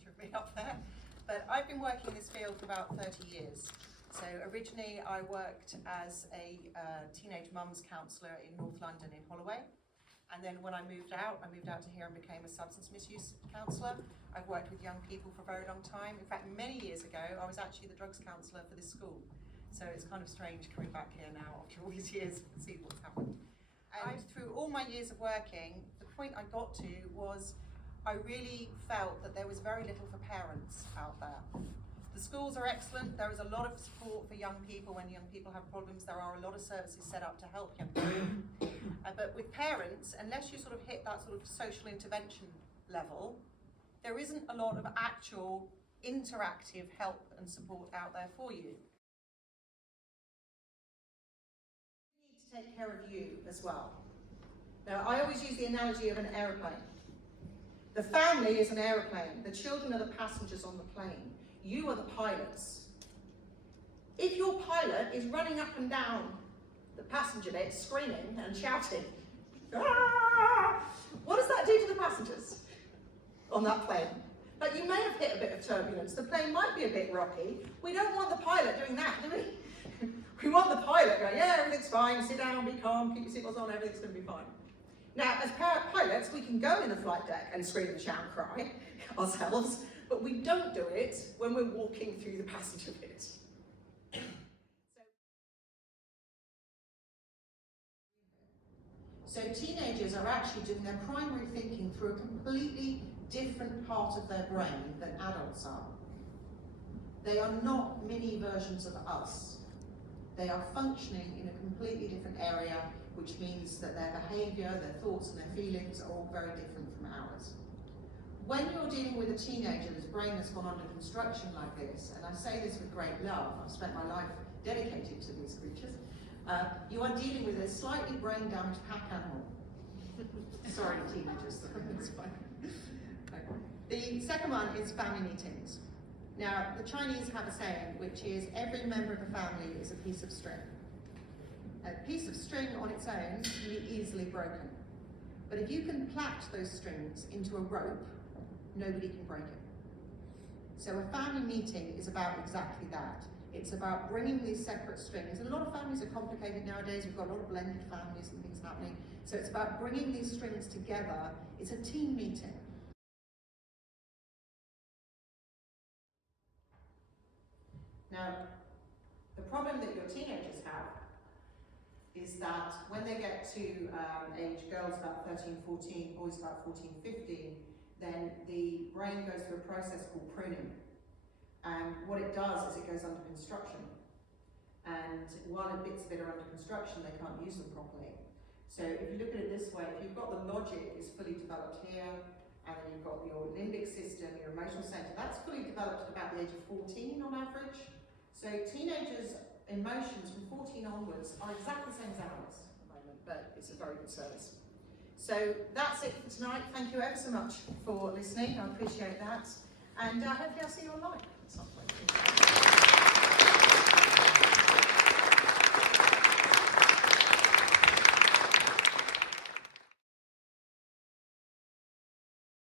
picture of me up there. But I've been working in this field for about 30 years. So originally I worked as a teenage mums counsellor in North London in Holloway. And then when I moved out to here and became a substance misuse counsellor. I've worked with young people for a very long time. In fact, many years ago, I was actually the drugs counsellor for this school. So it's kind of strange coming back here now after all these years and see what's happened. And through all my years of working, the point I got to was I really felt that there was very little for parents out there. The schools are excellent. There is a lot of support for young people when young people have problems. There are a lot of services set up to help young people. But with parents, unless you sort of hit that sort of social intervention level, there isn't a lot of actual interactive help and support out there for you. Take care of you as well. Now, I always use the analogy of an aeroplane. The family is an aeroplane. The children are the passengers on the plane. You are the pilots. If your pilot is running up and down the passenger bit, screaming and shouting, "Ah!" what does that do to the passengers on that plane? Like, you may have hit a bit of turbulence. The plane might be a bit rocky. We don't want the pilot doing that, do we? We want the pilot going, yeah, everything's fine, sit down, be calm, keep your seatbelts on, everything's going to be fine. Now, as pilots, we can go in the flight deck and scream and shout and cry ourselves, but we don't do it when we're walking through the passenger bit. So teenagers are actually doing their primary thinking through a completely different part of their brain than adults are. They are not mini versions of us. They are functioning in a completely different area, which means that their behaviour, their thoughts and their feelings are all very different from ours. When you're dealing with a teenager whose brain has gone under construction like this, and I say this with great love, I've spent my life dedicated to these creatures, you are dealing with a slightly brain damaged pack animal. Sorry, teenagers, that's fine. The second one is family meetings. Now, the Chinese have a saying, which is every member of the family is a piece of string. A piece of string on its own can be easily broken. But if you can plait those strings into a rope, nobody can break it. So a family meeting is about exactly that. It's about bringing these separate strings. And a lot of families are complicated nowadays. We've got a lot of blended families and things happening. So it's about bringing these strings together. It's a team meeting. Now, the problem that your teenagers have is that when they get to age, girls about 13, 14, boys about 14, 15, then the brain goes through a process called pruning. And what it does is it goes under construction. And while bits of it are under construction, they can't use them properly. So if you look at it this way, if you've got the logic is fully developed here, and then you've got your limbic system, your emotional center, that's fully developed at about the age of 14 on average. So teenagers' emotions from 14 onwards are exactly the same as ours at the moment, but it's a very good service. So that's it for tonight. Thank you ever so much for listening. I appreciate that. And hopefully I'll see you online at some point.